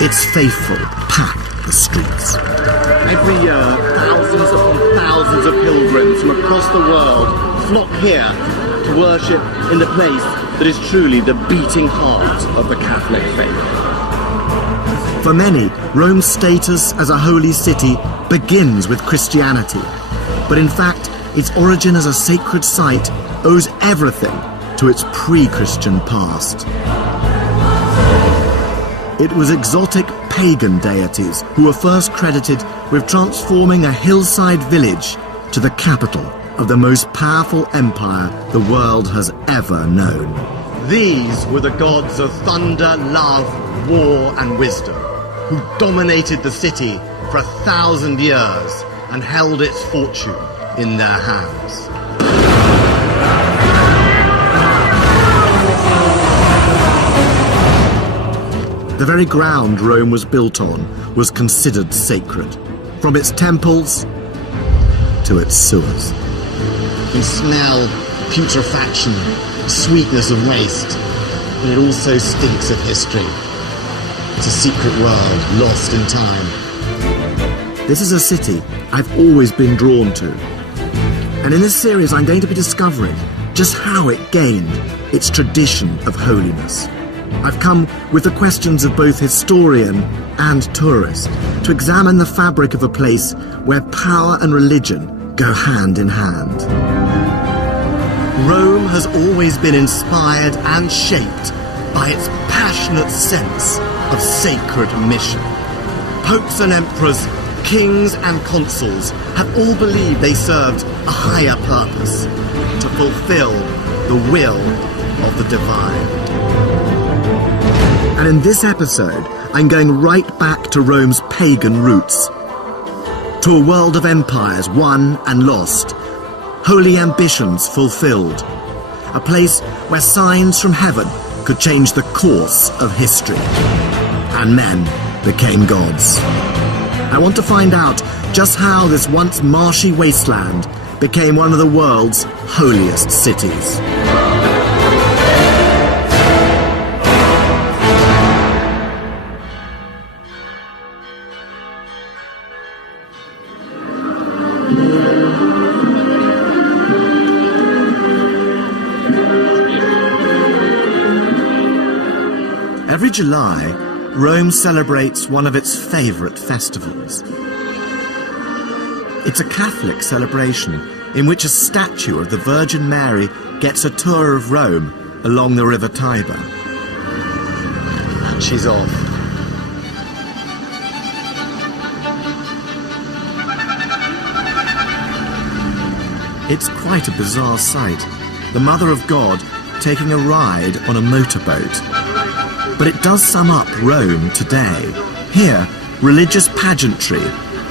its faithful pack the streets. Every year, thousands upon thousands of pilgrims from across the world flock here to worship in the place that is truly the beating heart of the Catholic faith. For many, Rome's status as a holy city begins with Christianity. But in fact, its origin as a sacred site owes everything to its pre-Christian past. It was exotic pagan deities who were first credited with transforming a hillside village to the capital of the most powerful empire the world has ever known. These were the gods of thunder, love, war, and wisdom, who dominated the city for 1,000 years and held its fortune in their hands. The very ground Rome was built on was considered sacred, from its temples to its sewers. You can smell putrefaction, sweetness of waste, but it also stinks of history. It's a secret world lost in time. This is a city I've always been drawn to. And in this series I'm going to be discovering just how it gained its tradition of holiness. I've come with the questions of both historian and tourist to examine the fabric of a place where power and religion go hand in hand. Rome has always been inspired and shaped by its passionate sense of sacred mission. Popes and emperors, kings and consuls have all believed they served a higher purpose, to fulfill the will of the divine. And in this episode, I'm going right back to Rome's pagan roots, to a world of empires won and lost, holy ambitions fulfilled, a place where signs from heaven could change the course of history, and men became gods. I want to find out just how this once marshy wasteland became one of the world's holiest cities. Every July, Rome celebrates one of its favourite festivals. It's a Catholic celebration in which a statue of the Virgin Mary gets a tour of Rome along the River Tiber. And she's off. It's quite a bizarre sight, the Mother of God taking a ride on a motorboat. But it does sum up Rome today. Here, religious pageantry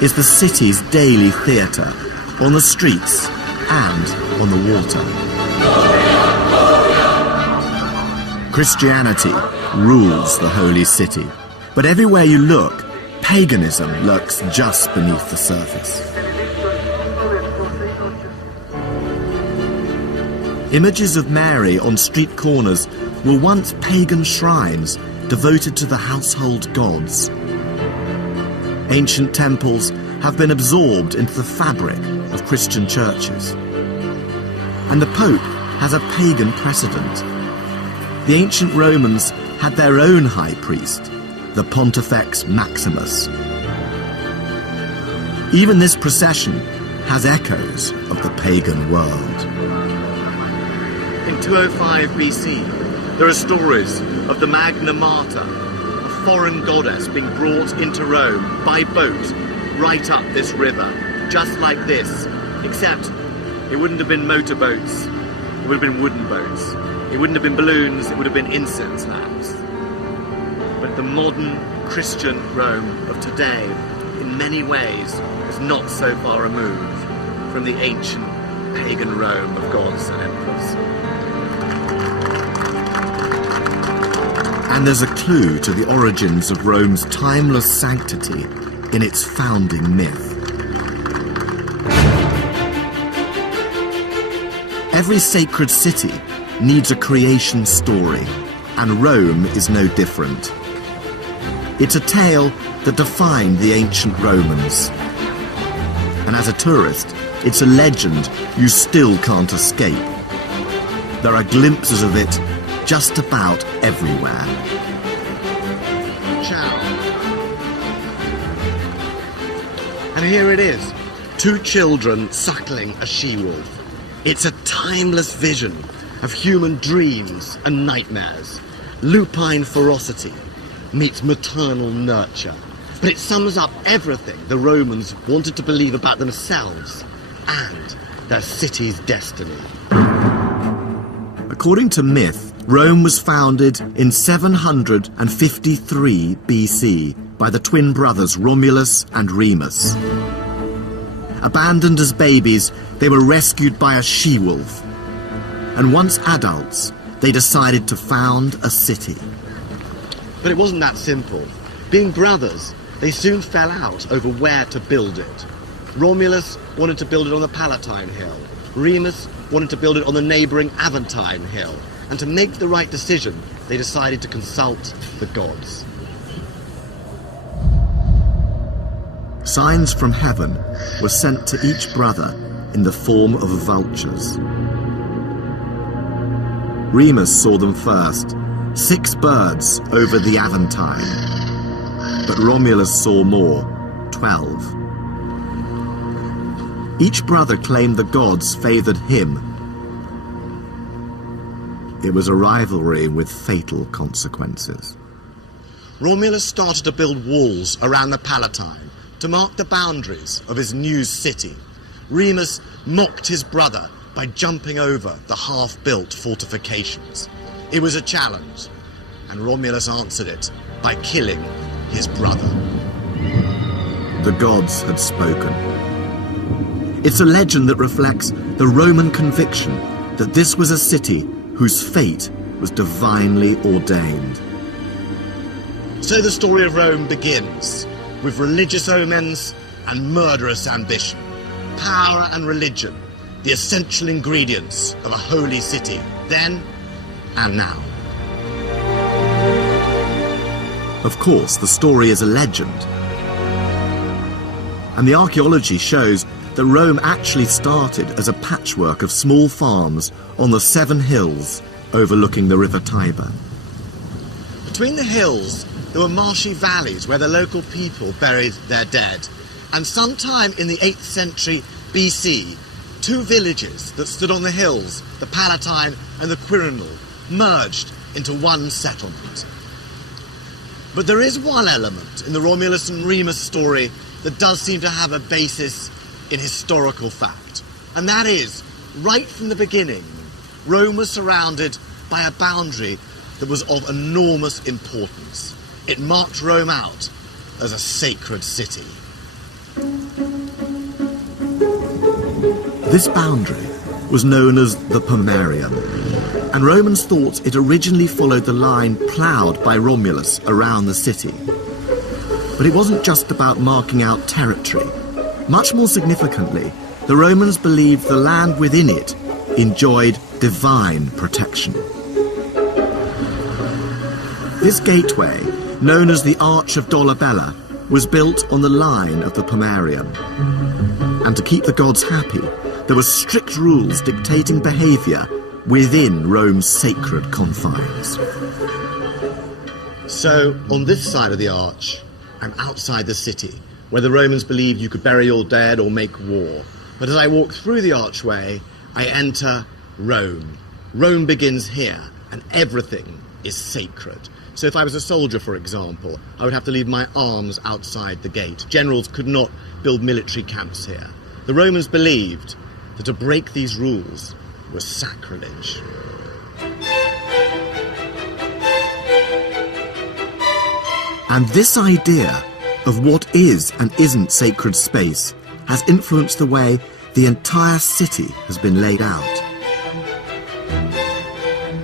is the city's daily theatre, on the streets and on the water. Christianity rules the holy city, but everywhere you look, paganism lurks just beneath the surface. Images of Mary on street corners were once pagan shrines devoted to the household gods. Ancient temples have been absorbed into the fabric of Christian churches. And the Pope has a pagan precedent. The ancient Romans had their own high priest, the Pontifex Maximus. Even this procession has echoes of the pagan world. In 205 BC, there are stories of the Magna Mater, a foreign goddess being brought into Rome by boat right up this river, just like this, except it wouldn't have been motorboats, it would have been wooden boats. It wouldn't have been balloons, it would have been incense lamps. But the modern Christian Rome of today, in many ways, is not so far removed from the ancient pagan Rome of gods and emperors. And there's a clue to the origins of Rome's timeless sanctity in its founding myth. Every sacred city needs a creation story, and Rome is no different. It's a tale that defined the ancient Romans. And as a tourist, it's a legend you still can't escape. There are glimpses of it just about everywhere. Ciao. And here it is, 2 children suckling a she-wolf. It's a timeless vision of human dreams and nightmares. Lupine ferocity meets maternal nurture. But it sums up everything the Romans wanted to believe about themselves and their city's destiny. According to myth, Rome was founded in 753 BC by the twin brothers Romulus and Remus. Abandoned as babies, they were rescued by a she-wolf. And once adults, they decided to found a city. But it wasn't that simple. Being brothers, they soon fell out over where to build it. Romulus wanted to build it on the Palatine Hill. Remus wanted to build it on the neighbouring Aventine Hill. And to make the right decision, they decided to consult the gods. Signs from heaven were sent to each brother in the form of vultures. Remus saw them first, 6 birds over the Aventine. But Romulus saw more, 12. Each brother claimed the gods favoured him. It was a rivalry with fatal consequences. Romulus started to build walls around the Palatine to mark the boundaries of his new city. Remus mocked his brother by jumping over the half-built fortifications. It was a challenge, and Romulus answered it by killing his brother. The gods had spoken. It's a legend that reflects the Roman conviction that this was a city whose fate was divinely ordained. So the story of Rome begins with religious omens and murderous ambition. Power and religion, the essential ingredients of a holy city, then and now. Of course, the story is a legend. And the archaeology shows that Rome actually started as a patchwork of small farms on the 7 hills overlooking the River Tiber. Between the hills, there were marshy valleys where the local people buried their dead. And sometime in the 8th century BC, 2 villages that stood on the hills, the Palatine and the Quirinal, merged into one settlement. But there is one element in the Romulus and Remus story that does seem to have a basis in historical fact. And that is, right from the beginning, Rome was surrounded by a boundary that was of enormous importance. It marked Rome out as a sacred city. This boundary was known as the Pomerium, and Romans thought it originally followed the line ploughed by Romulus around the city. But it wasn't just about marking out territory. Much more significantly, the Romans believed the land within it enjoyed divine protection. This gateway, known as the Arch of Dolabella, was built on the line of the Pomerium. And to keep the gods happy, there were strict rules dictating behaviour within Rome's sacred confines. So, on this side of the arch, I'm outside the city, where the Romans believed you could bury your dead or make war. But as I walk through the archway, I enter Rome. Rome begins here, and everything is sacred. So if I was a soldier, for example, I would have to leave my arms outside the gate. Generals could not build military camps here. The Romans believed that to break these rules was sacrilege. And this idea of what is and isn't sacred space has influenced the way the entire city has been laid out.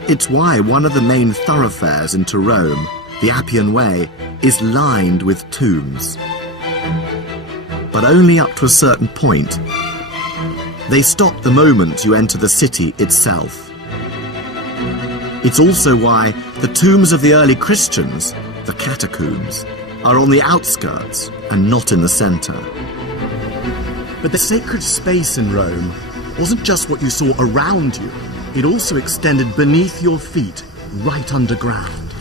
It's why one of the main thoroughfares into Rome, the Appian Way, is lined with tombs. But only up to a certain point. They stop the moment you enter the city itself. It's also why the tombs of the early Christians, the catacombs, are on the outskirts and not in the centre. But the sacred space in Rome wasn't just what you saw around you, it also extended beneath your feet, right underground.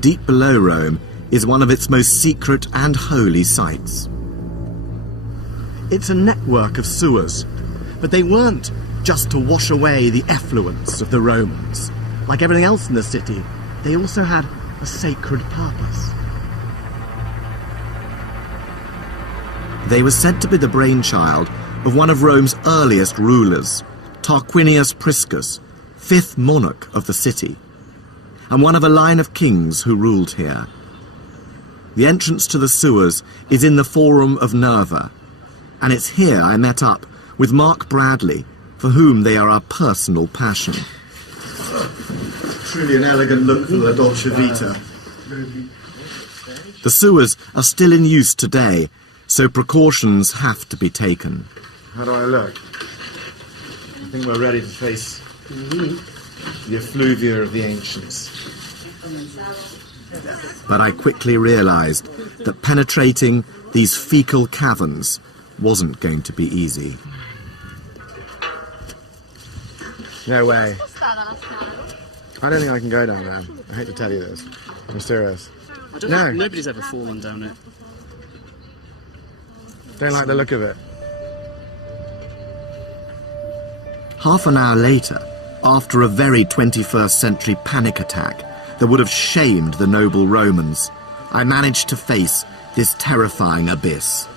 Deep below Rome is one of its most secret and holy sites. It's a network of sewers, but they weren't just to wash away the effluence of the Romans. Like everything else in the city, they also had a sacred purpose. They were said to be the brainchild of one of Rome's earliest rulers, Tarquinius Priscus, 5th monarch of the city, and one of a line of kings who ruled here. The entrance to the sewers is in the Forum of Nerva, and it's here I met up with Mark Bradley, for whom they are a personal passion. Truly an elegant look for the Dolce Vita. The sewers are still in use today, so precautions have to be taken. How do I look? I think we're ready to face the effluvia of the ancients. But I quickly realised that penetrating these fecal caverns wasn't going to be easy. No way. I don't think I can go down there. I hate to tell you this. I'm serious. I don't think nobody's ever fallen down it. Don't like the look of it. Half an hour later, after a very 21st century panic attack that would have shamed the noble Romans, I managed to face this terrifying abyss.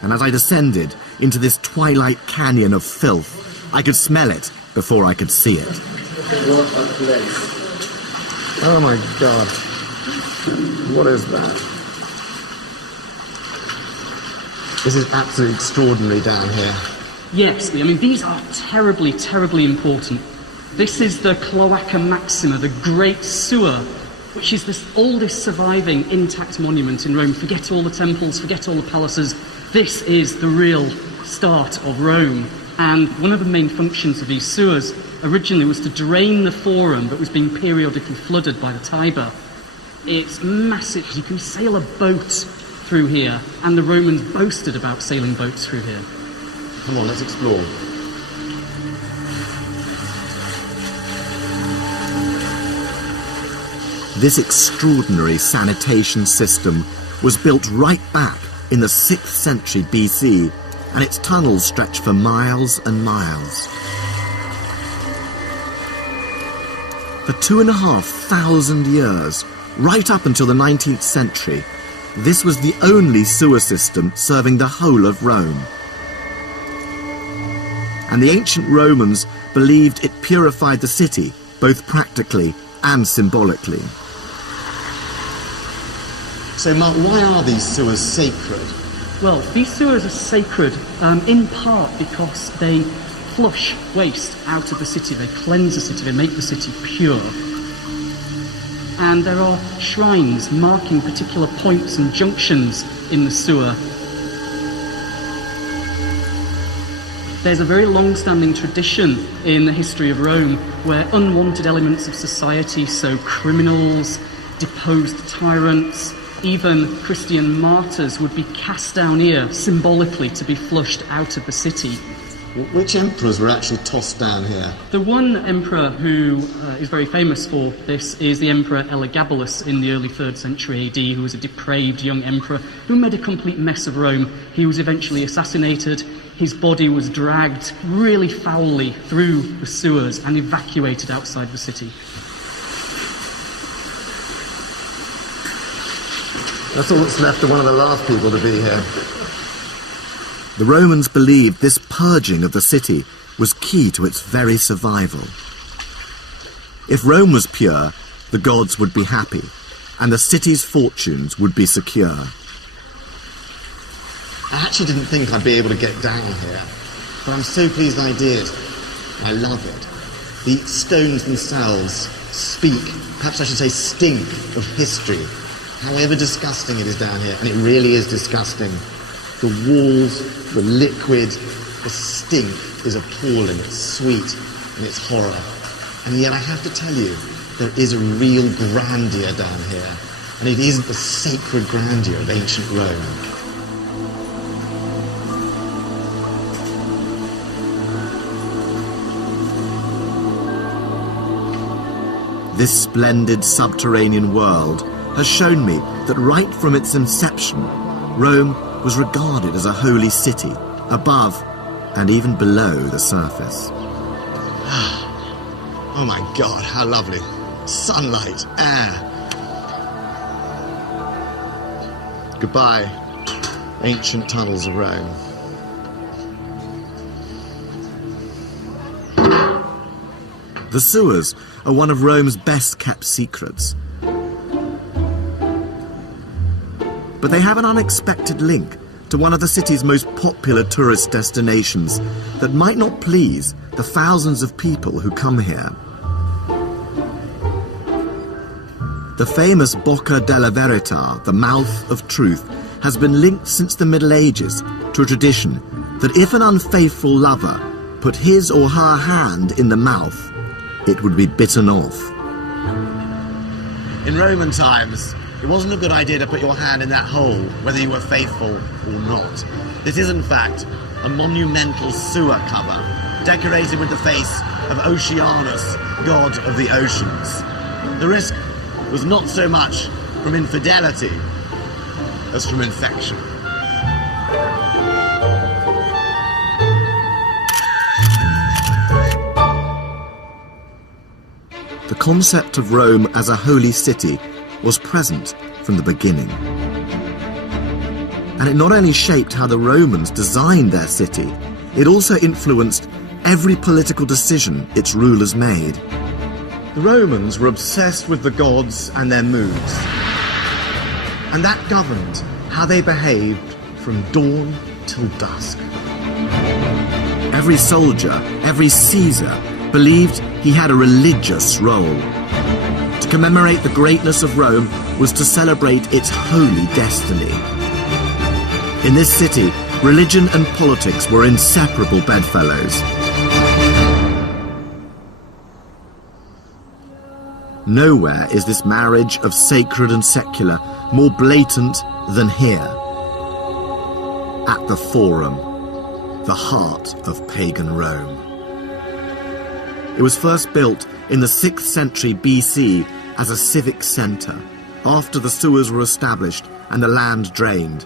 And as I descended into this twilight canyon of filth, I could smell it before I could see it. Oh my God. What is that? This is absolutely extraordinary down here. Yes, I mean, these are terribly, terribly important. This is the Cloaca Maxima, the Great Sewer, which is the oldest surviving intact monument in Rome. Forget all the temples, forget all the palaces. This is the real start of Rome. And one of the main functions of these sewers originally was to drain the forum that was being periodically flooded by the Tiber. It's massive. You can sail a boat through here, and the Romans boasted about sailing boats through here. Come on, let's explore. This extraordinary sanitation system was built right back in the 6th century BC, and its tunnels stretch for miles and miles. For 2,500 years, right up until the 19th century, this was the only sewer system serving the whole of Rome. And the ancient Romans believed it purified the city, both practically and symbolically. So, Mark, why are these sewers sacred? Well, these sewers are sacred in part because they flush waste out of the city, they cleanse the city, they make the city pure. And there are shrines marking particular points and junctions in the sewer. There's a very long-standing tradition in the history of Rome where unwanted elements of society, so criminals, deposed tyrants, even Christian martyrs, would be cast down here symbolically to be flushed out of the city. Which emperors were actually tossed down here? The one emperor who is very famous for this is the Emperor Elagabalus in the early 3rd century AD, who was a depraved young emperor who made a complete mess of Rome. He was eventually assassinated. His body was dragged really foully through the sewers and evacuated outside the city. That's all that's left of one of the last people to be here. The Romans believed this purging of the city was key to its very survival. If Rome was pure, the gods would be happy, and the city's fortunes would be secure. I actually didn't think I'd be able to get down here, but I'm so pleased I did. I love it. The stones themselves speak, perhaps I should say stink, of history. However disgusting it is down here, and it really is disgusting. The walls, the liquid, the stink is appalling. It's sweet and it's horror. And yet I have to tell you, there is a real grandeur down here, and it isn't the sacred grandeur of ancient Rome. This splendid subterranean world has shown me that right from its inception, Rome was regarded as a holy city, above and even below the surface. Oh my God, how lovely. Sunlight, air. Goodbye, ancient tunnels of Rome. The sewers are one of Rome's best-kept secrets. But they have an unexpected link to one of the city's most popular tourist destinations that might not please the thousands of people who come here. The famous Bocca della Verità, the mouth of truth, has been linked since the Middle Ages to a tradition that if an unfaithful lover put his or her hand in the mouth, it would be bitten off. In Roman times, it wasn't a good idea to put your hand in that hole, whether you were faithful or not. This is, in fact, a monumental sewer cover, decorated with the face of Oceanus, god of the oceans. The risk was not so much from infidelity as from infection. The concept of Rome as a holy city was present from the beginning. And it not only shaped how the Romans designed their city, it also influenced every political decision its rulers made. The Romans were obsessed with the gods and their moods, and that governed how they behaved from dawn till dusk. Every soldier, every Caesar, believed he had a religious role. To commemorate the greatness of Rome was to celebrate its holy destiny. In this city, religion and politics were inseparable bedfellows. Nowhere is this marriage of sacred and secular more blatant than here, at the Forum, the heart of pagan Rome. It was first built in the 6th century BC as a civic centre, after the sewers were established and the land drained.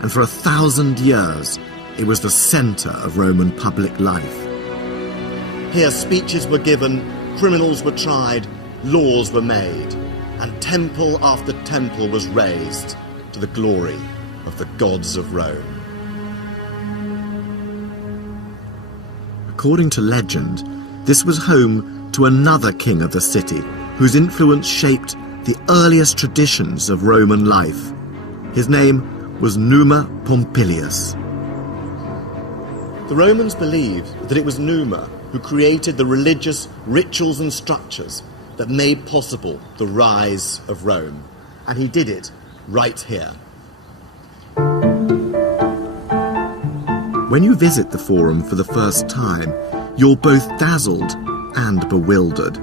And for 1,000 years, it was the centre of Roman public life. Here speeches were given, criminals were tried, laws were made, and temple after temple was raised to the glory of the gods of Rome. According to legend, this was home to another king of the city, whose influence shaped the earliest traditions of Roman life. His name was Numa Pompilius. The Romans believed that it was Numa who created the religious rituals and structures that made possible the rise of Rome, and he did it right here. When you visit the Forum for the first time, you're both dazzled and bewildered.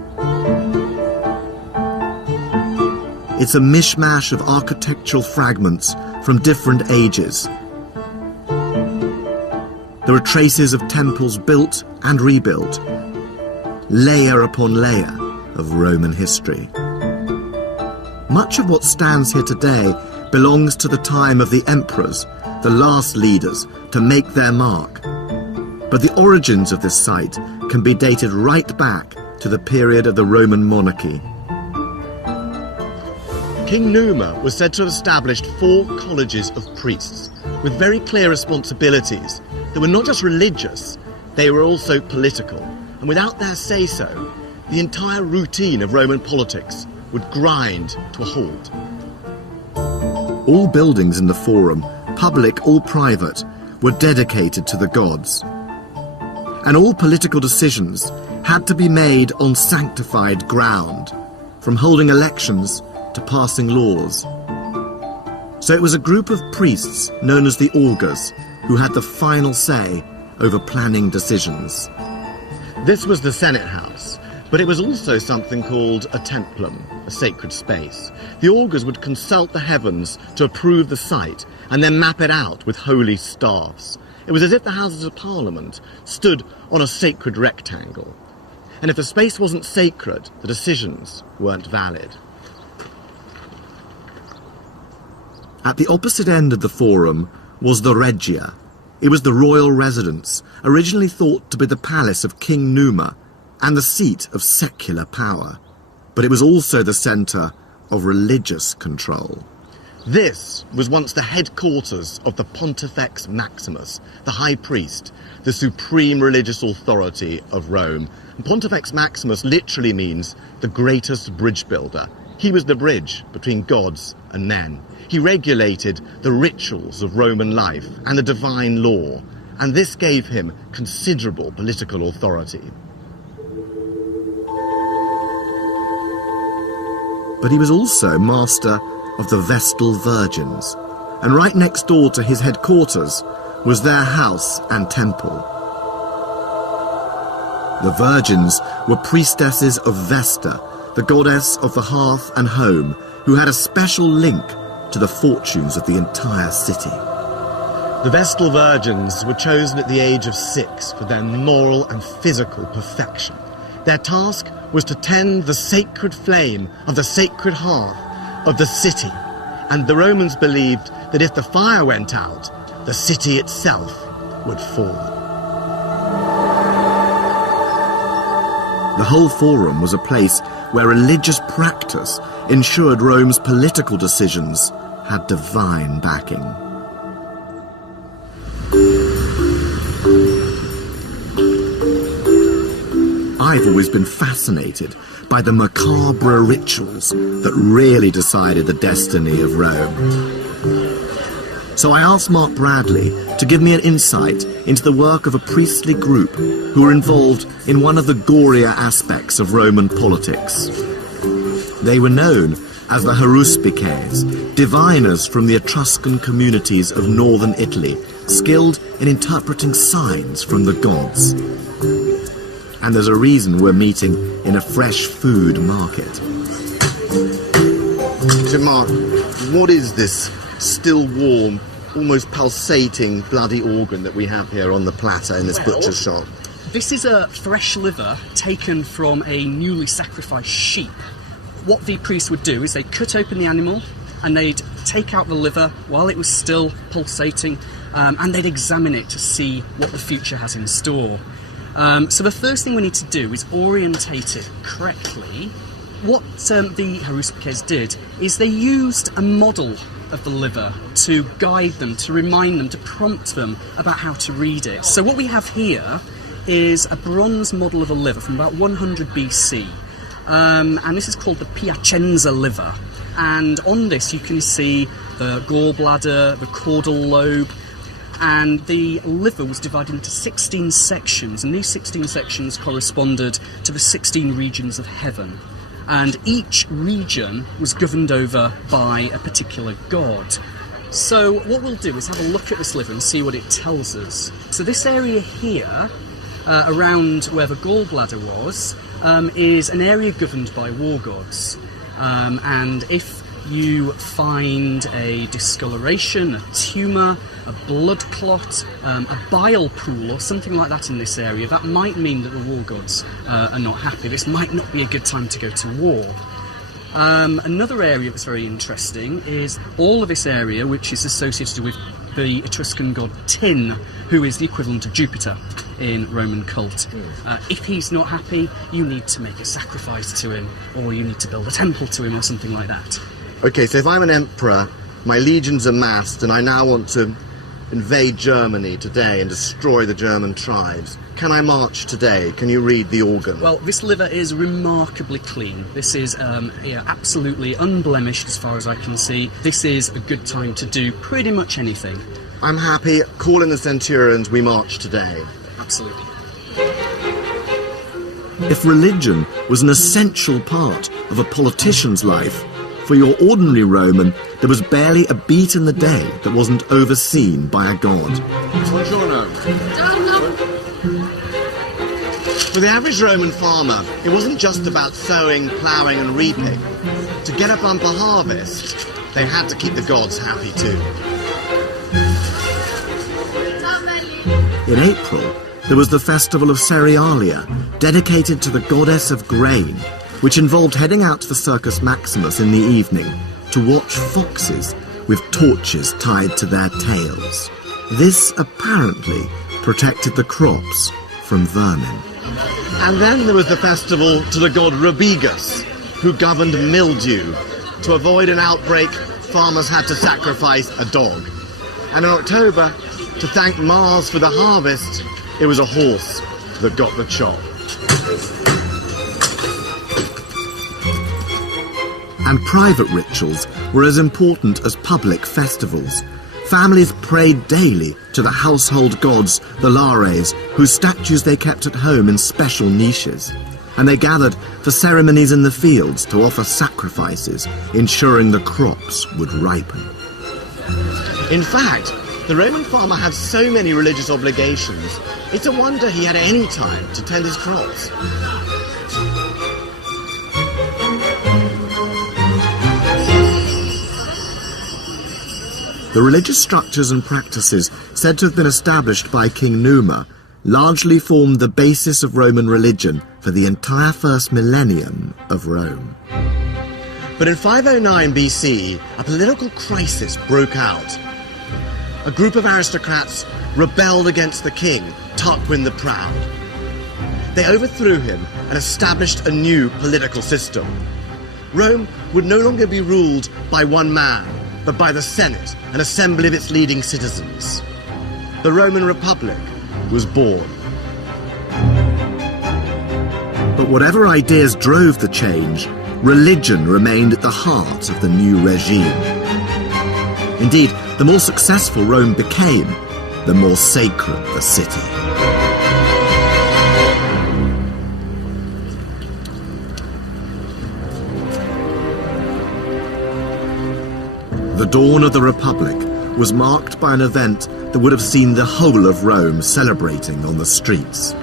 It's a mishmash of architectural fragments from different ages. There are traces of temples built and rebuilt, layer upon layer of Roman history. Much of what stands here today belongs to the time of the emperors, the last leaders to make their mark. But the origins of this site can be dated right back to the period of the Roman monarchy. King Numa was said to have established 4 colleges of priests with very clear responsibilities that were not just religious, they were also political. And without their say-so, the entire routine of Roman politics would grind to a halt. All buildings in the Forum, public or private, were dedicated to the gods. And all political decisions had to be made on sanctified ground, from holding elections to passing laws. So it was a group of priests known as the augurs who had the final say over planning decisions. This was the Senate House, But it was also something called a templum, a sacred space. The augurs would consult the heavens to approve the site and then map it out with holy staffs. It was as if the Houses of Parliament stood on a sacred rectangle. And if the space wasn't sacred, the decisions weren't valid. At the opposite end of the forum was the Regia. It was the royal residence, originally thought to be the palace of King Numa and the seat of secular power. But it was also the centre of religious control. This was once the headquarters of the Pontifex Maximus, the high priest, the supreme religious authority of Rome. And Pontifex Maximus literally means the greatest bridge builder. He was the bridge between gods and men. He regulated the rituals of Roman life and the divine law, and this gave him considerable political authority. But he was also master of the Vestal Virgins, and right next door to his headquarters was their house and temple. The Virgins were priestesses of Vesta, the goddess of the hearth and home, who had a special link to the fortunes of the entire city. The Vestal Virgins were chosen at the age of 6 for their moral and physical perfection. Their task was to tend the sacred flame of the sacred hearth of the city, and the Romans believed that if the fire went out, the city itself would fall. The whole forum was a place where religious practice ensured Rome's political decisions had divine backing. I've always been fascinated by the macabre rituals that really decided the destiny of Rome. So I asked Mark Bradley to give me an insight into the work of a priestly group who were involved in one of the gorier aspects of Roman politics. They were known as the haruspices, diviners from the Etruscan communities of northern Italy, skilled in interpreting signs from the gods. And there's a reason we're meeting in a fresh food market. So Mark, what is this still warm, almost pulsating bloody organ that we have here on the platter in this butcher's shop? This is a fresh liver taken from a newly sacrificed sheep. What the priest would do is they'd cut open the animal and they'd take out the liver while it was still pulsating, and they'd examine it to see what the future has in store. So the first thing we need to do is orientate it correctly. What the haruspices did is they used a model of the liver to guide them, to remind them, to prompt them about how to read it. So what we have here is a bronze model of a liver from about 100 BC. And this is called the Piacenza liver. And on this you can see the gallbladder, the caudal lobe, and the liver was divided into 16 sections, and these 16 sections corresponded to the 16 regions of heaven. And each region was governed over by a particular god. So what we'll do is have a look at this liver and see what it tells us. So this area here, around where the gallbladder was, is an area governed by war gods. And if you find a discoloration, a tumour, a blood clot, a bile pool or something like that in this area, that might mean that the war gods are not happy. This might not be a good time to go to war. Another area that's very interesting is all of this area, which is associated with the Etruscan god Tin, who is the equivalent of Jupiter in Roman cult. If he's not happy, you need to make a sacrifice to him, or you need to build a temple to him or something like that. Okay, so if I'm an emperor, my legions are massed, and I now want to invade Germany today and destroy the German tribes, can I march today? Can you read the organ? Well, this liver is remarkably clean. This is absolutely unblemished as far as I can see. This is a good time to do pretty much anything. I'm happy. Call in the centurions, we march today. Absolutely. If religion was an essential part of a politician's life, for your ordinary Roman, there was barely a beat in the day that wasn't overseen by a god. Buongiorno. For the average Roman farmer, it wasn't just about sowing, ploughing and reaping. To get a bumper harvest, they had to keep the gods happy too. In April, there was the festival of Cerealia, dedicated to the goddess of grain, which involved heading out to the Circus Maximus in the evening to watch foxes with torches tied to their tails. This apparently protected the crops from vermin. And then there was the festival to the god Rabigus, who governed mildew. To avoid an outbreak, farmers had to sacrifice a dog. And in October, to thank Mars for the harvest, it was a horse that got the chop. And private rituals were as important as public festivals. Families prayed daily to the household gods, the Lares, whose statues they kept at home in special niches. And they gathered for ceremonies in the fields to offer sacrifices, ensuring the crops would ripen. In fact, the Roman farmer had so many religious obligations, it's a wonder he had any time to tend his crops. The religious structures and practices said to have been established by King Numa largely formed the basis of Roman religion for the entire first millennium of Rome. But in 509 BC, a political crisis broke out. A group of aristocrats rebelled against the king, Tarquin the Proud. They overthrew him and established a new political system. Rome would no longer be ruled by one man, but by the Senate, an assembly of its leading citizens. The Roman Republic was born. But whatever ideas drove the change, religion remained at the heart of the new regime. Indeed, the more successful Rome became, the more sacred the city. The dawn of the Republic was marked by an event that would have seen the whole of Rome celebrating on the streets.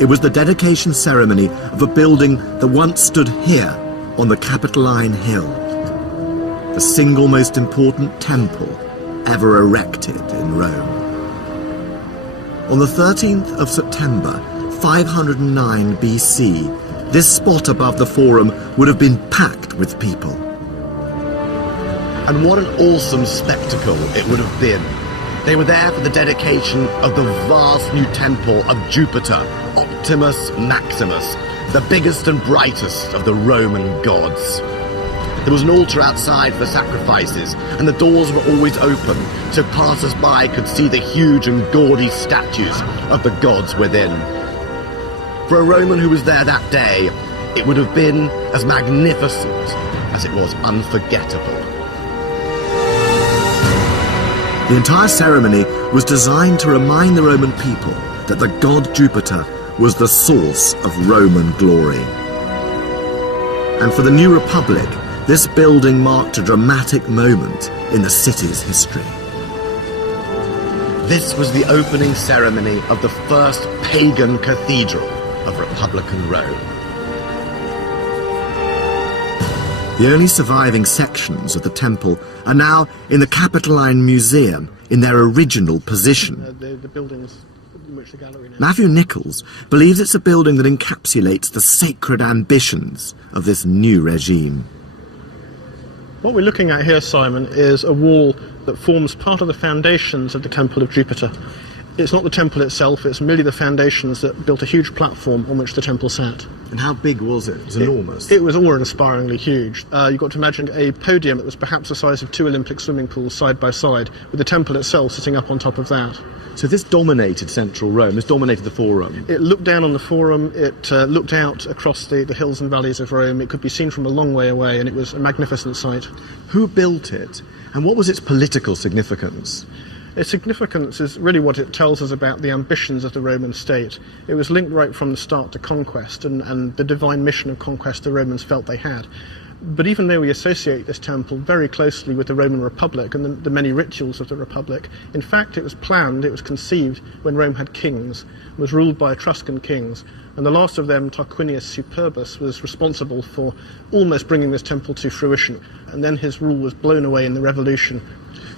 It was the dedication ceremony of a building that once stood here on the Capitoline Hill, the single most important temple ever erected in Rome. On the 13th of September, 509 BC, this spot above the Forum would have been packed with people. And what an awesome spectacle it would have been. They were there for the dedication of the vast new temple of Jupiter, Optimus Maximus, the biggest and brightest of the Roman gods. There was an altar outside for sacrifices, and the doors were always open, so passers-by could see the huge and gaudy statues of the gods within. For a Roman who was there that day, it would have been as magnificent as it was unforgettable. The entire ceremony was designed to remind the Roman people that the god Jupiter was the source of Roman glory. And for the new republic, this building marked a dramatic moment in the city's history. This was the opening ceremony of the first pagan cathedral of Republican Rome. The only surviving sections of the temple are now in the Capitoline Museum in their original position. The buildings in which the gallery now. Matthew Nichols believes it's a building that encapsulates the sacred ambitions of this new regime. What we're looking at here, Simon, is a wall that forms part of the foundations of the Temple of Jupiter. It's not the temple itself, it's merely the foundations that built a huge platform on which the temple sat. And how big was it? It was enormous. It was awe-inspiringly huge. You've got to imagine a podium that was perhaps the size of 2 Olympic swimming pools side by side, with the temple itself sitting up on top of that. So this dominated central Rome, this dominated the Forum. It looked down on the Forum, it looked out across the hills and valleys of Rome, it could be seen from a long way away, and it was a magnificent sight. Who built it, and what was its political significance? Its significance is really what it tells us about the ambitions of the Roman state. It was linked right from the start to conquest and the divine mission of conquest the Romans felt they had. But even though we associate this temple very closely with the Roman Republic and the many rituals of the Republic, in fact it was planned, it was conceived when Rome had kings, was ruled by Etruscan kings, and the last of them, Tarquinius Superbus, was responsible for almost bringing this temple to fruition, and then his rule was blown away in the revolution.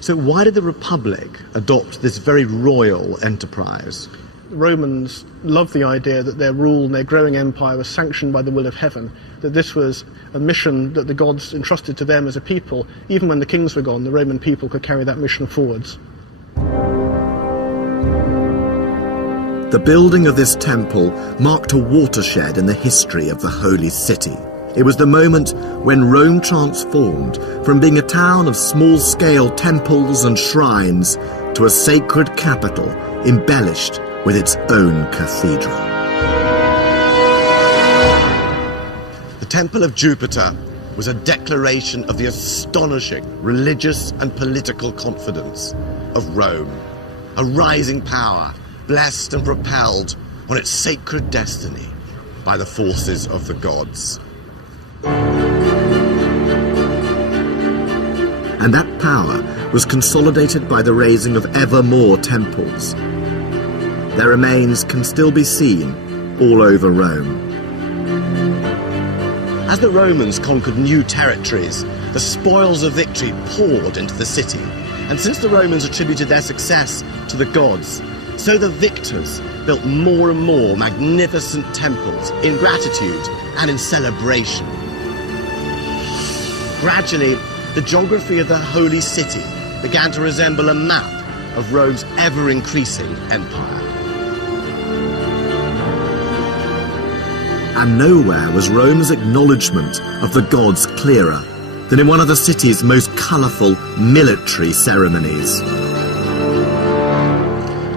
So why did the Republic adopt this very royal enterprise? The Romans loved the idea that their rule and their growing empire was sanctioned by the will of heaven, that this was a mission that the gods entrusted to them as a people. Even when the kings were gone, the Roman people could carry that mission forwards. The building of this temple marked a watershed in the history of the Holy City. It was the moment when Rome transformed from being a town of small-scale temples and shrines to a sacred capital embellished with its own cathedral. The Temple of Jupiter was a declaration of the astonishing religious and political confidence of Rome, a rising power blessed and propelled on its sacred destiny by the forces of the gods. And that power was consolidated by the raising of ever more temples. Their remains can still be seen all over Rome. As the Romans conquered new territories, the spoils of victory poured into the city. And since the Romans attributed their success to the gods, so the victors built more and more magnificent temples in gratitude and in celebration. Gradually, the geography of the Holy City began to resemble a map of Rome's ever-increasing empire. And nowhere was Rome's acknowledgement of the gods clearer than in one of the city's most colourful military ceremonies.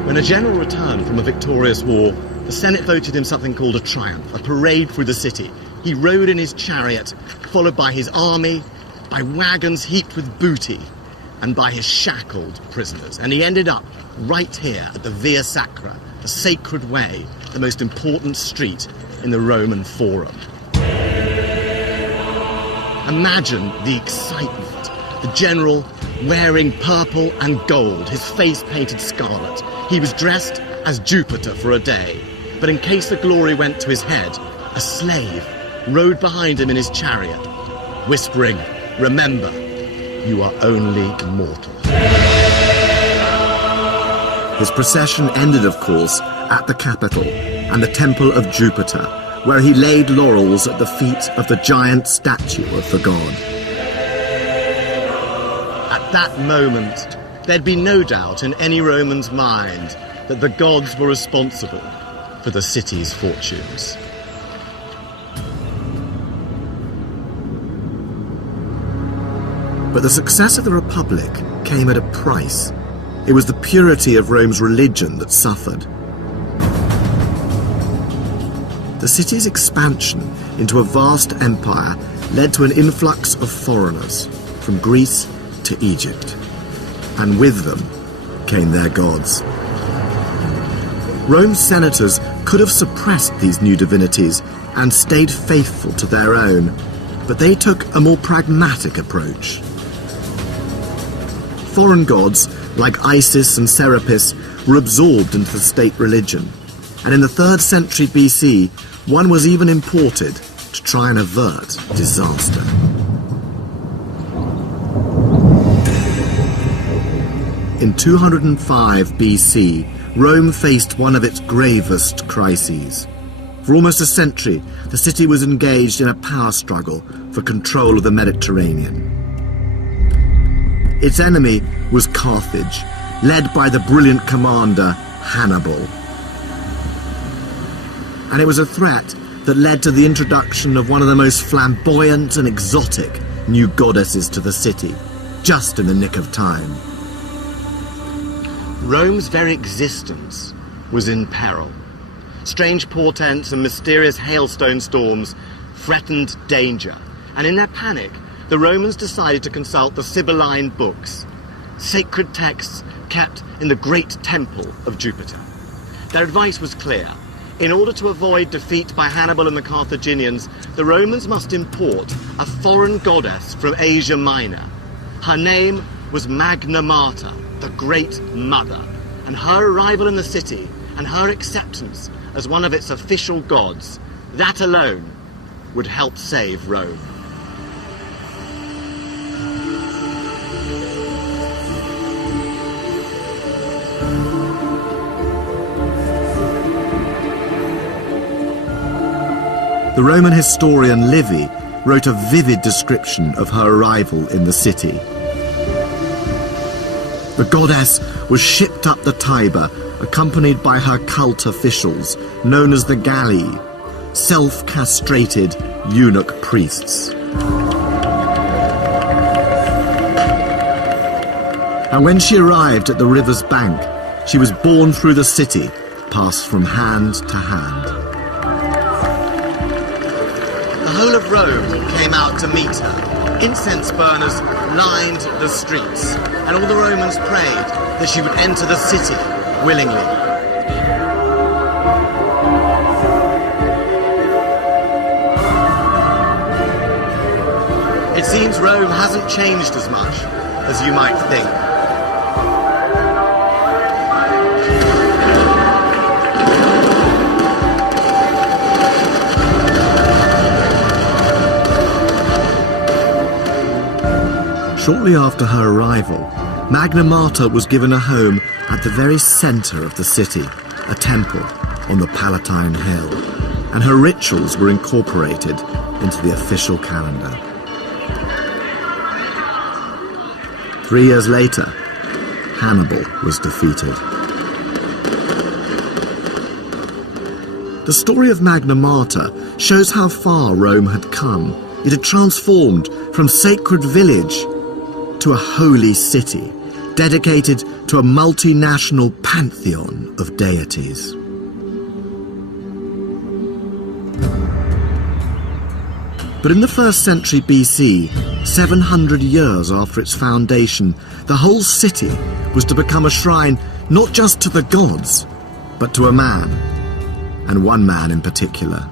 When a general returned from a victorious war, the Senate voted him something called a triumph, a parade through the city. He rode in his chariot, followed by his army, by wagons heaped with booty, and by his shackled prisoners. And he ended up right here at the Via Sacra, the sacred way, the most important street in the Roman Forum. Imagine the excitement. The general wearing purple and gold, his face painted scarlet. He was dressed as Jupiter for a day, but in case the glory went to his head, a slave rode behind him in his chariot, whispering, "Remember, you are only mortal." His procession ended, of course, at the Capitol and the Temple of Jupiter, where he laid laurels at the feet of the giant statue of the god. At that moment, there'd be no doubt in any Roman's mind that the gods were responsible for the city's fortunes. But the success of the Republic came at a price. It was the purity of Rome's religion that suffered. The city's expansion into a vast empire led to an influx of foreigners from Greece to Egypt, and with them came their gods. Rome's senators could have suppressed these new divinities and stayed faithful to their own, but they took a more pragmatic approach. Foreign gods like Isis and Serapis were absorbed into the state religion, and in the 3rd century BC, one was even imported to try and avert disaster. In 205 BC, Rome faced one of its gravest crises. For almost a century, the city was engaged in a power struggle for control of the Mediterranean. Its enemy was Carthage, led by the brilliant commander Hannibal. And it was a threat that led to the introduction of one of the most flamboyant and exotic new goddesses to the city, just in the nick of time. Rome's very existence was in peril. Strange portents and mysterious hailstone storms threatened danger, and in their panic, the Romans decided to consult the Sibylline books, sacred texts kept in the great temple of Jupiter. Their advice was clear: In order to avoid defeat by Hannibal and the Carthaginians, the Romans must import a foreign goddess from Asia Minor. Her name was Magna Mater, the Great Mother, and her arrival in the city and her acceptance as one of its official gods, that alone would help save Rome. The Roman historian Livy wrote a vivid description of her arrival in the city. The goddess was shipped up the Tiber, accompanied by her cult officials, known as the Galli, self-castrated eunuch priests. And when she arrived at the river's bank, she was borne through the city, passed from hand to hand. The whole of Rome came out to meet her. Incense burners lined the streets, and all the Romans prayed that she would enter the city willingly. It seems Rome hasn't changed as much as you might think. Shortly after her arrival, Magna Mater was given a home at the very centre of the city, a temple on the Palatine Hill, and her rituals were incorporated into the official calendar. 3 years later, Hannibal was defeated. The story of Magna Mater shows how far Rome had come. It had transformed from sacred village to a holy city, dedicated to a multinational pantheon of deities. But in the 1st century BC, 700 years after its foundation, the whole city was to become a shrine not just to the gods, but to a man, and one man in particular.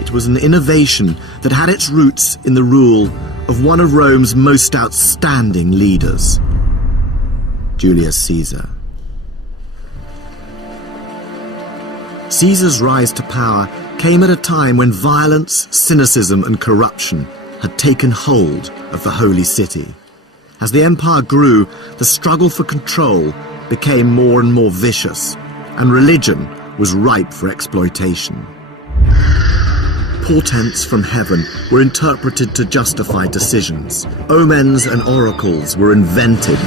It was an innovation that had its roots in the rule of one of Rome's most outstanding leaders, Julius Caesar. Caesar's rise to power came at a time when violence, cynicism and corruption had taken hold of the holy city. As the empire grew, the struggle for control became more and more vicious, and religion was ripe for exploitation. Portents from heaven were interpreted to justify decisions. Omens and oracles were invented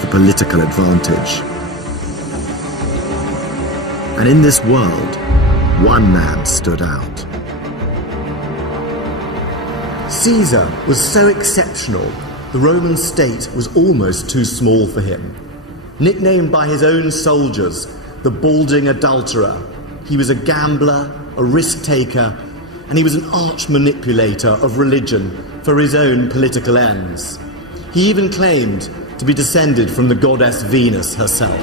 for political advantage. And in this world, one man stood out. Caesar was so exceptional, the Roman state was almost too small for him. Nicknamed by his own soldiers, the balding adulterer, he was a gambler, a risk-taker, and he was an arch-manipulator of religion for his own political ends. He even claimed to be descended from the goddess Venus herself.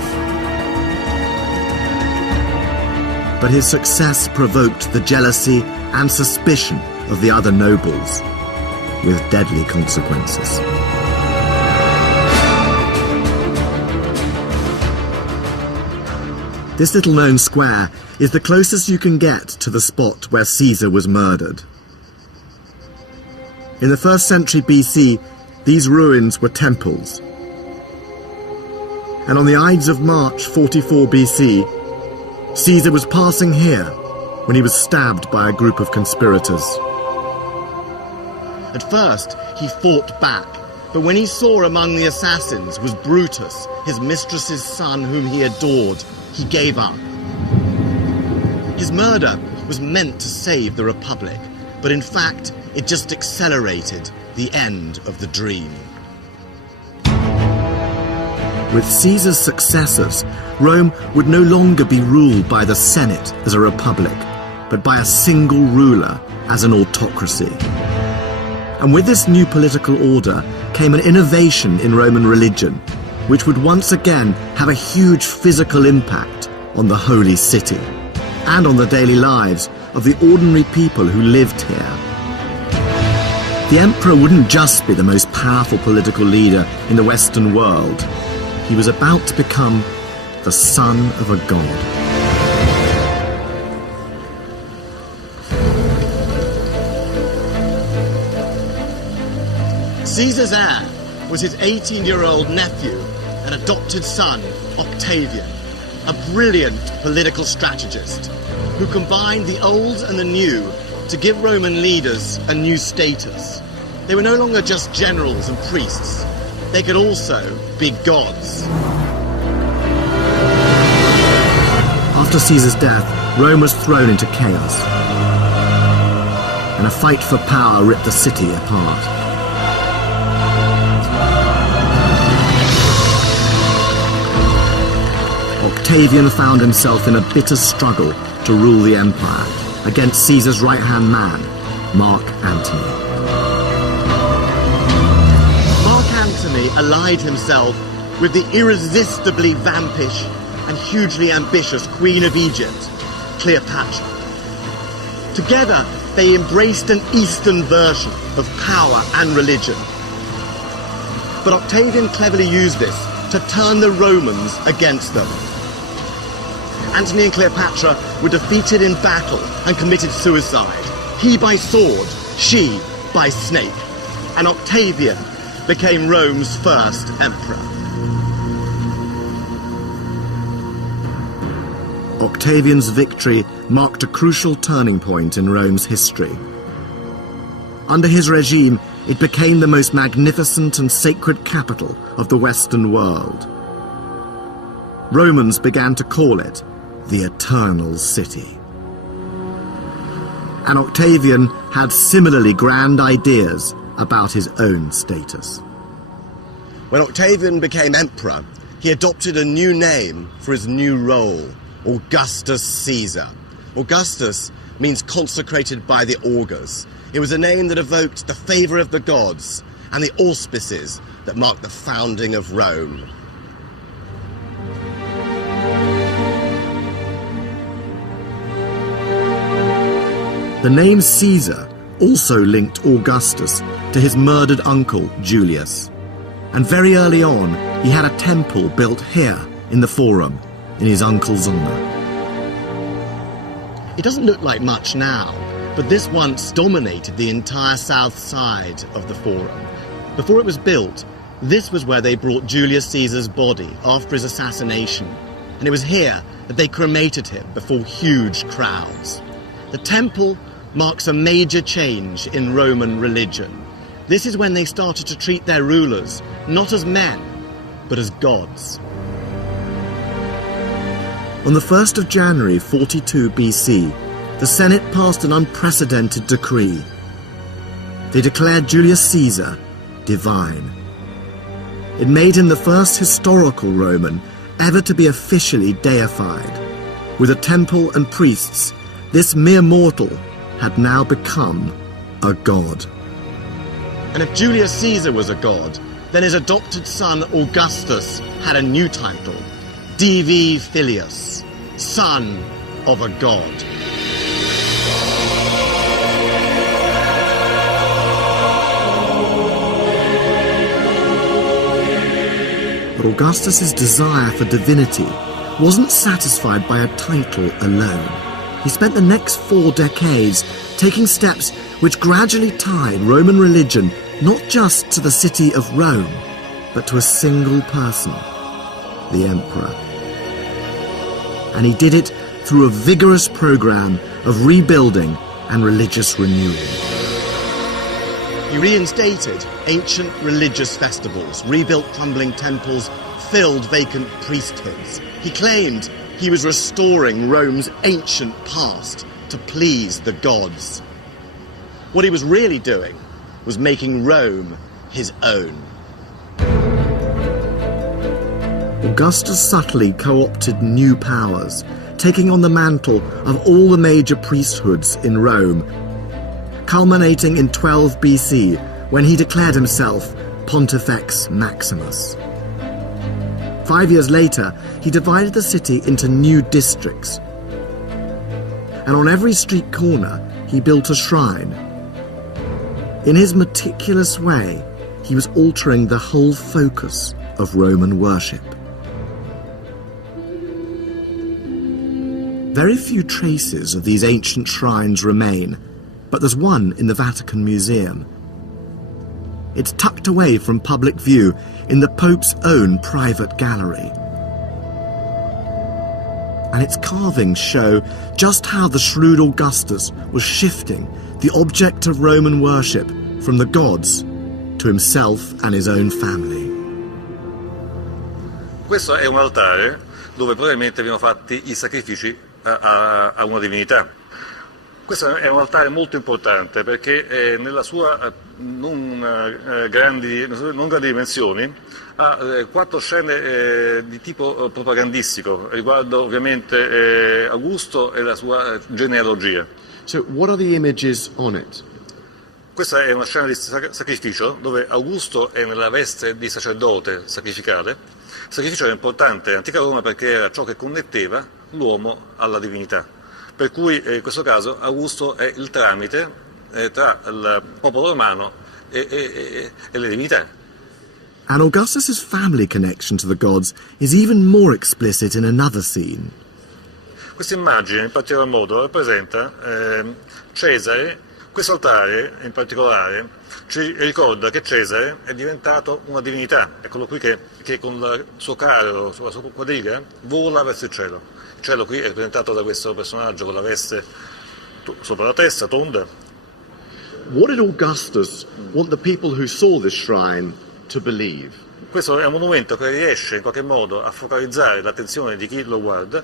But his success provoked the jealousy and suspicion of the other nobles, with deadly consequences. This little-known square is the closest you can get to the spot where Caesar was murdered. In the 1st century BC, these ruins were temples. And on the Ides of March 44 BC, Caesar was passing here when he was stabbed by a group of conspirators. At first, he fought back, but when he saw among the assassins was Brutus, his mistress's son whom he adored, he gave up. His murder was meant to save the Republic, but in fact, it just accelerated the end of the dream. With Caesar's successors, Rome would no longer be ruled by the Senate as a republic, but by a single ruler as an autocracy. And with this new political order came an innovation in Roman religion, which would once again have a huge physical impact on the holy city and on the daily lives of the ordinary people who lived here. The emperor wouldn't just be the most powerful political leader in the Western world. He was about to become the son of a god. Caesar's heir was his 18-year-old nephew and adopted son, Octavian, a brilliant political strategist who combined the old and the new to give Roman leaders a new status. They were no longer just generals and priests. They could also be gods. After Caesar's death, Rome was thrown into chaos, and a fight for power ripped the city apart. Octavian found himself in a bitter struggle to rule the empire against Caesar's right-hand man, Mark Antony. Mark Antony allied himself with the irresistibly vampish and hugely ambitious Queen of Egypt, Cleopatra. Together, they embraced an Eastern version of power and religion. But Octavian cleverly used this to turn the Romans against them. Antony and Cleopatra were defeated in battle and committed suicide. He by sword, she by snake. And Octavian became Rome's first emperor. Octavian's victory marked a crucial turning point in Rome's history. Under his regime, it became the most magnificent and sacred capital of the Western world. Romans began to call it the Eternal City. And Octavian had similarly grand ideas about his own status. When Octavian became emperor, he adopted a new name for his new role, Augustus Caesar. Augustus means consecrated by the augurs. It was a name that evoked the favour of the gods and the auspices that marked the founding of Rome. The name Caesar also linked Augustus to his murdered uncle, Julius. And very early on, he had a temple built here in the Forum, in his uncle's honour. It doesn't look like much now, but this once dominated the entire south side of the Forum. Before it was built, this was where they brought Julius Caesar's body after his assassination, and it was here that they cremated him before huge crowds. The temple marks a major change in Roman religion. This is when they started to treat their rulers not as men, but as gods. On the 1st of January 42 BC, the Senate passed an unprecedented decree. They declared Julius Caesar divine. It made him the first historical Roman ever to be officially deified. With a temple and priests, this mere mortal had now become a god. And if Julius Caesar was a god, then his adopted son Augustus had a new title, Divi Filius, son of a god. But Augustus's desire for divinity wasn't satisfied by a title alone. He spent the next 4 decades taking steps which gradually tied Roman religion not just to the city of Rome, but to a single person, the emperor. And he did it through a vigorous program of rebuilding and religious renewal. He reinstated ancient religious festivals, rebuilt crumbling temples, filled vacant priesthoods. He claimed he was restoring Rome's ancient past to please the gods. What he was really doing was making Rome his own. Augustus subtly co-opted new powers, taking on the mantle of all the major priesthoods in Rome, culminating in 12 BC when he declared himself Pontifex Maximus. 5 years later, he divided the city into new districts. And on every street corner, he built a shrine. In his meticulous way, he was altering the whole focus of Roman worship. Very few traces of these ancient shrines remain, but there's one in the Vatican Museum. It's tucked away from public view in the Pope's own private gallery. And its carvings show just how the shrewd Augustus was shifting the object of Roman worship from the gods to himself and his own family. Questo è un altare dove probabilmente venivano fatti i sacrifici a una divinità. Questo è un altare molto importante perché nella sua non grandi dimensioni ha 4 scene di tipo propagandistico riguardo ovviamente Augusto e la sua genealogia. So what are the images on it? Questa è una scena di sacrificio dove Augusto è nella veste di sacerdote sacrificale. Il sacrificio era importante in antica Roma perché era ciò che connetteva l'uomo alla divinità. Per cui in questo caso Augusto è il tramite tra il popolo romano e le divinità. And Augustus's family connection to the gods is even more explicit in another scene. Questa immagine in particolar modo rappresenta Cesare. Questo altare in particolare ci ricorda che Cesare è diventato una divinità, eccolo qui che con il suo carro, sulla sua quadriga, vola verso il cielo. Il cielo qui è rappresentato da questo personaggio con la veste sopra la testa, tonda. What did Augustus want the people who saw this shrine to believe? Questo è un monumento che riesce in qualche modo a focalizzare l'attenzione di chi lo guarda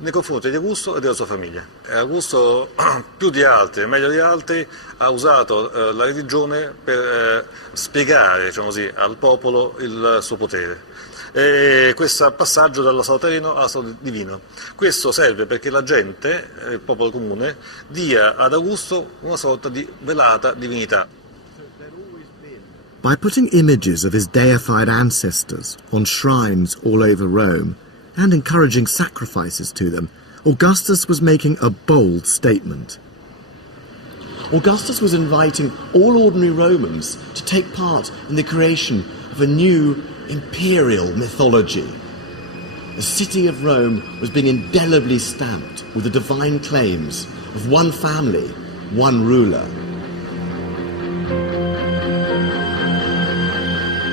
nei confronti di Augusto e della sua famiglia. Augusto, più di altri, meglio di altri, ha usato la religione per spiegare, diciamo così, al popolo il suo potere. E questo passaggio dallo stato terreno allo stato divino. Questo serve perché la gente, il popolo comune, dia ad Augusto una sorta di velata divinità. By putting images of his deified ancestors on shrines all over Rome and encouraging sacrifices to them, Augustus was making a bold statement. Augustus was inviting all ordinary Romans to take part in the creation of a new imperial mythology. The city of Rome was being indelibly stamped with the divine claims of one family, one ruler.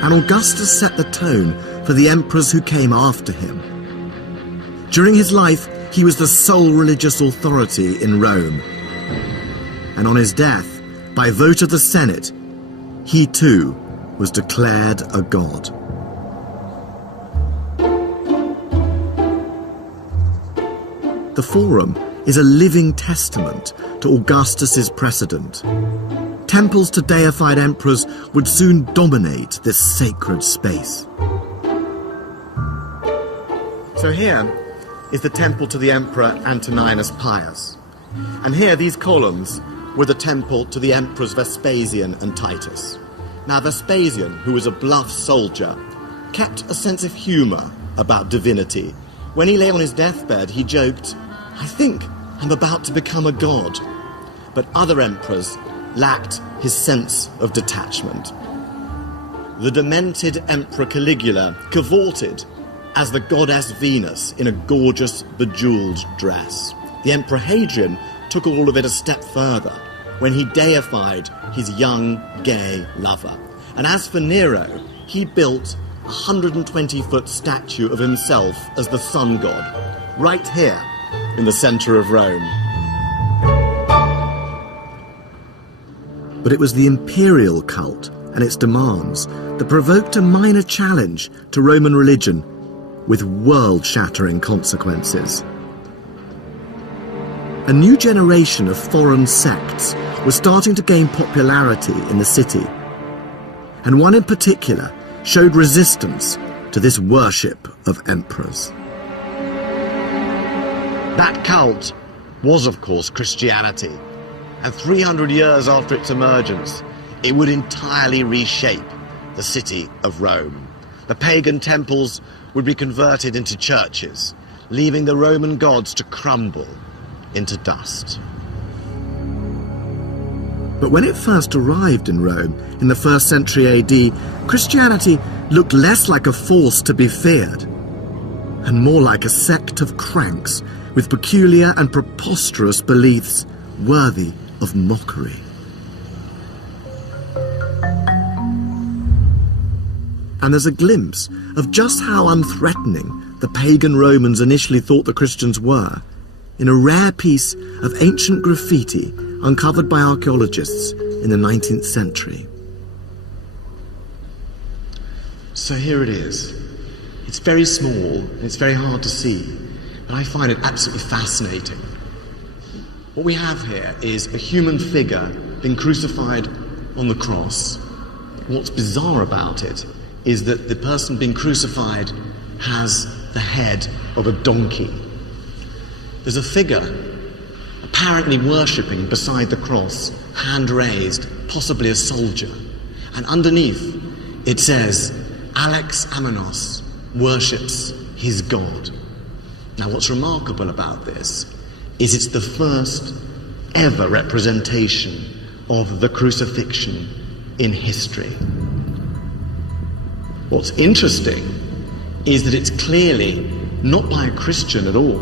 And Augustus set the tone for the emperors who came after him. During his life, he was the sole religious authority in Rome. And on his death, by vote of the Senate, he too was declared a god. The Forum is a living testament to Augustus's precedent. Temples to deified emperors would soon dominate this sacred space. So here is the temple to the Emperor Antoninus Pius. And here, these columns were the temple to the emperors Vespasian and Titus. Now, Vespasian, who was a bluff soldier, kept a sense of humour about divinity. When he lay on his deathbed, he joked, "I think I'm about to become a god." But other emperors lacked his sense of detachment. The demented Emperor Caligula cavorted as the goddess Venus in a gorgeous, bejewelled dress. The Emperor Hadrian took all of it a step further when he deified his young, gay lover. And as for Nero, he built a 120-foot statue of himself as the sun god, right here in the centre of Rome. But it was the imperial cult and its demands that provoked a minor challenge to Roman religion with world-shattering consequences. A new generation of foreign sects was starting to gain popularity in the city, and one in particular showed resistance to this worship of emperors. That cult was, of course, Christianity. And 300 years after its emergence, it would entirely reshape the city of Rome. The pagan temples would be converted into churches, leaving the Roman gods to crumble into dust. But when it first arrived in Rome in the 1st century AD, Christianity looked less like a force to be feared and more like a sect of cranks with peculiar and preposterous beliefs worthy of mockery. And there's a glimpse of just how unthreatening the pagan Romans initially thought the Christians were in a rare piece of ancient graffiti uncovered by archaeologists in the 19th century. So here it is. It's very small, and it's very hard to see, but I find it absolutely fascinating. What we have here is a human figure being crucified on the cross. What's bizarre about it is that the person being crucified has the head of a donkey. There's a figure apparently worshipping beside the cross, hand raised, possibly a soldier. And underneath it says, Alex Amenos worships his God. Now what's remarkable about this is it's the first ever representation of the crucifixion in history. What's interesting is that it's clearly not by a Christian at all,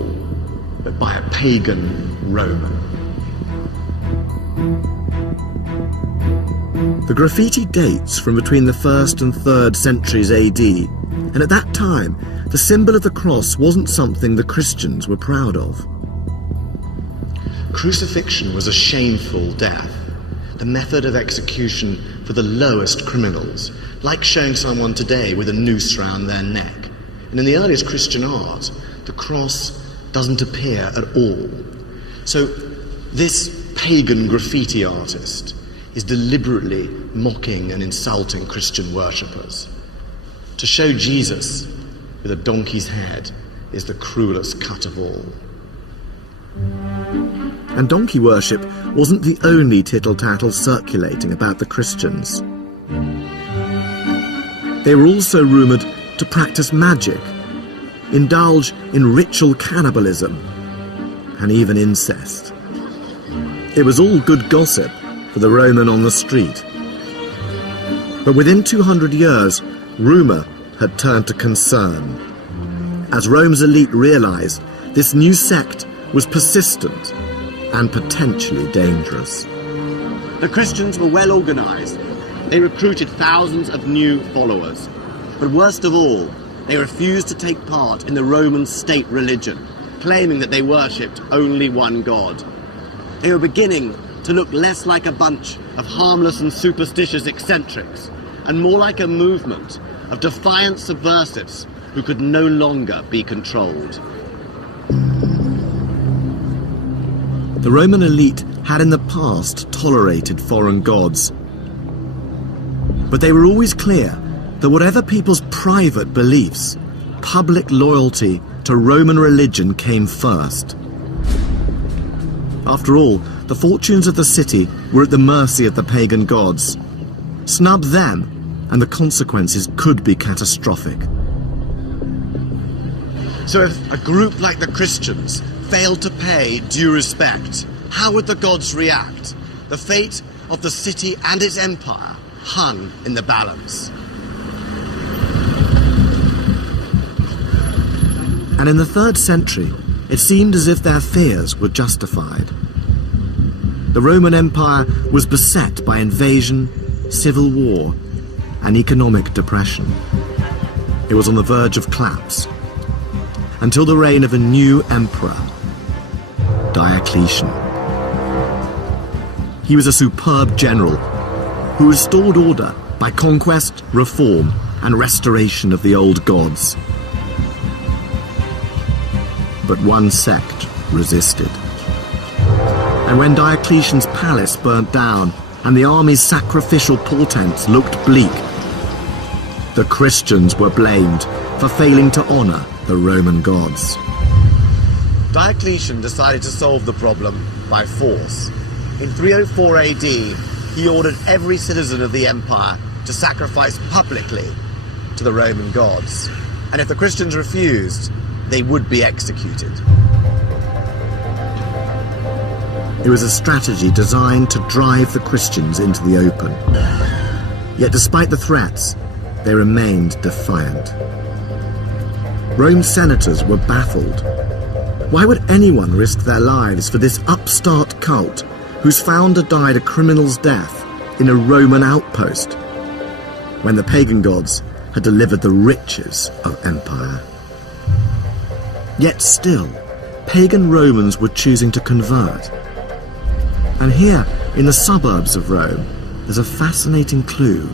but by a pagan Roman. The graffiti dates from between the 1st and 3rd centuries AD, and at that time, the symbol of the cross wasn't something the Christians were proud of. Crucifixion was a shameful death, the method of execution for the lowest criminals, like showing someone today with a noose round their neck. And in the earliest Christian art, the cross doesn't appear at all. So this pagan graffiti artist is deliberately mocking and insulting Christian worshippers. To show Jesus with a donkey's head is the cruelest cut of all. And donkey worship wasn't the only tittle-tattle circulating about the Christians. They were also rumoured to practice magic, indulge in ritual cannibalism, and even incest. It was all good gossip for the Roman on the street. But within 200 years, rumour had turned to concern, as Rome's elite realised this new sect was persistent and potentially dangerous. The Christians were well organised. They recruited thousands of new followers. But worst of all, they refused to take part in the Roman state religion, claiming that they worshipped only one god. They were beginning to look less like a bunch of harmless and superstitious eccentrics, and more like a movement of defiant subversives who could no longer be controlled. The Roman elite had in the past tolerated foreign gods, but they were always clear that whatever people's private beliefs, public loyalty to Roman religion came first. After all, the fortunes of the city were at the mercy of the pagan gods. Snub them, and the consequences could be catastrophic. So if a group like the Christians failed to pay due respect, how would the gods react? The fate of the city and its empire hung in the balance. And in the 3rd century, it seemed as if their fears were justified. The Roman Empire was beset by invasion, civil war, and economic depression. It was on the verge of collapse, until the reign of a new emperor, Diocletian. He was a superb general who restored order by conquest, reform, and restoration of the old gods. But one sect resisted. And when Diocletian's palace burnt down and the army's sacrificial portents looked bleak, the Christians were blamed for failing to honour the Roman gods. Diocletian decided to solve the problem by force. In 304 AD, he ordered every citizen of the empire to sacrifice publicly to the Roman gods. and if the Christians refused, they would be executed. It was a strategy designed to drive the Christians into the open. Yet despite the threats, they remained defiant. Rome's senators were baffled. Why would anyone risk their lives for this upstart cult whose founder died a criminal's death in a Roman outpost, when the pagan gods had delivered the riches of empire? Yet still, pagan Romans were choosing to convert. And here, in the suburbs of Rome, there's a fascinating clue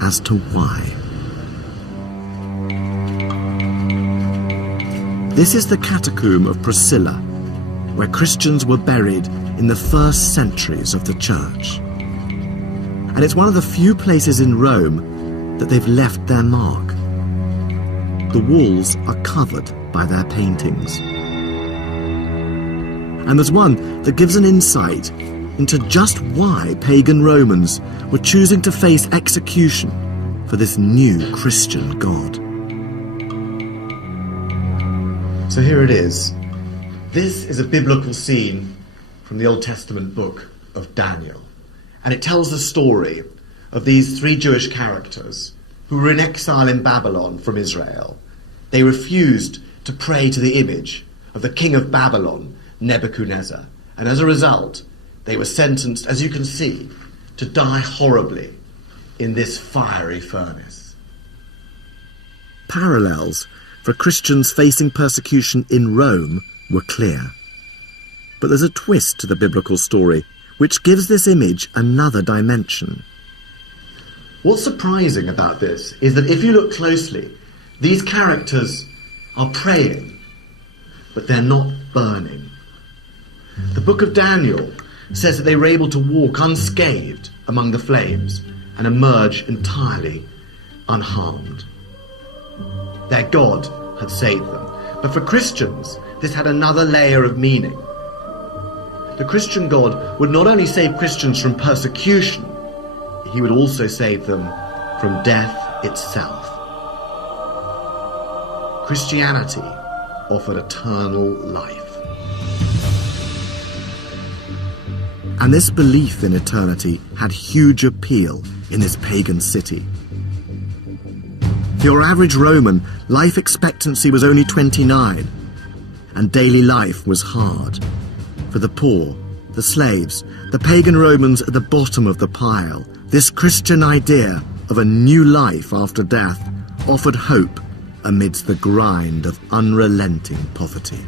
as to why. This is the catacomb of Priscilla, where Christians were buried in the first centuries of the church. And it's one of the few places in Rome that they've left their mark. The walls are covered by their paintings. And there's one that gives an insight into just why pagan Romans were choosing to face execution for this new Christian god. So here it is. This is a biblical scene from the Old Testament book of Daniel. And it tells the story of these three Jewish characters who were in exile in Babylon from Israel. They refused to pray to the image of the king of Babylon, Nebuchadnezzar. And as a result, they were sentenced, as you can see, to die horribly in this fiery furnace. Parallels for Christians facing persecution in Rome were clear. But there's a twist to the biblical story which gives this image another dimension. What's surprising about this is that if you look closely, these characters are praying, but they're not burning. The book of Daniel says that they were able to walk unscathed among the flames and emerge entirely unharmed. Their God had saved them. But for Christians, this had another layer of meaning. The Christian God would not only save Christians from persecution, he would also save them from death itself. Christianity offered eternal life. And this belief in eternity had huge appeal in this pagan city. For your average Roman, life expectancy was only 29, and daily life was hard. For the poor, the slaves, the pagan Romans at the bottom of the pile, this Christian idea of a new life after death offered hope amidst the grind of unrelenting poverty.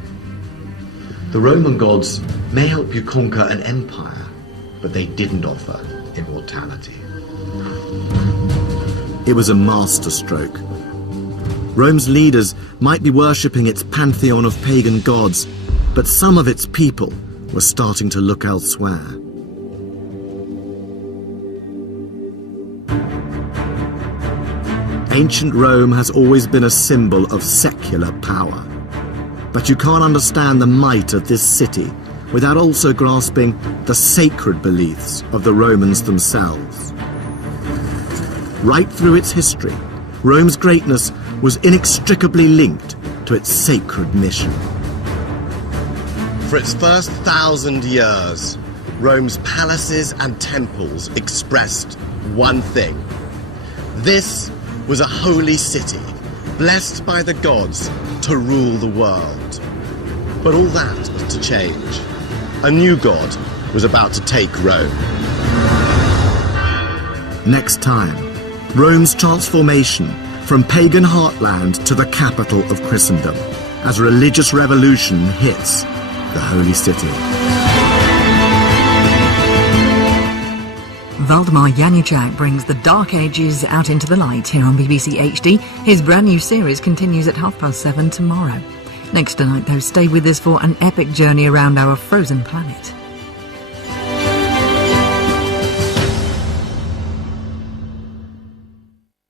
The Roman gods may help you conquer an empire, but they didn't offer immortality. It was a masterstroke. Rome's leaders might be worshipping its pantheon of pagan gods, but some of its people were starting to look elsewhere. Ancient Rome has always been a symbol of secular power. But you can't understand the might of this city without also grasping the sacred beliefs of the Romans themselves. Right through its history, Rome's greatness was inextricably linked to its sacred mission. For its first 1,000 years, Rome's palaces and temples expressed one thing. This was a holy city, blessed by the gods to rule the world. But all that was to change. A new god was about to take Rome. Next time, Rome's transformation from pagan heartland to the capital of Christendom, as religious revolution hits the holy city. Valdemar Janichak brings the Dark Ages out into the light here on BBC HD. His brand new series continues at 7:30 tomorrow. Next tonight, though, stay with us for an epic journey around our frozen planet.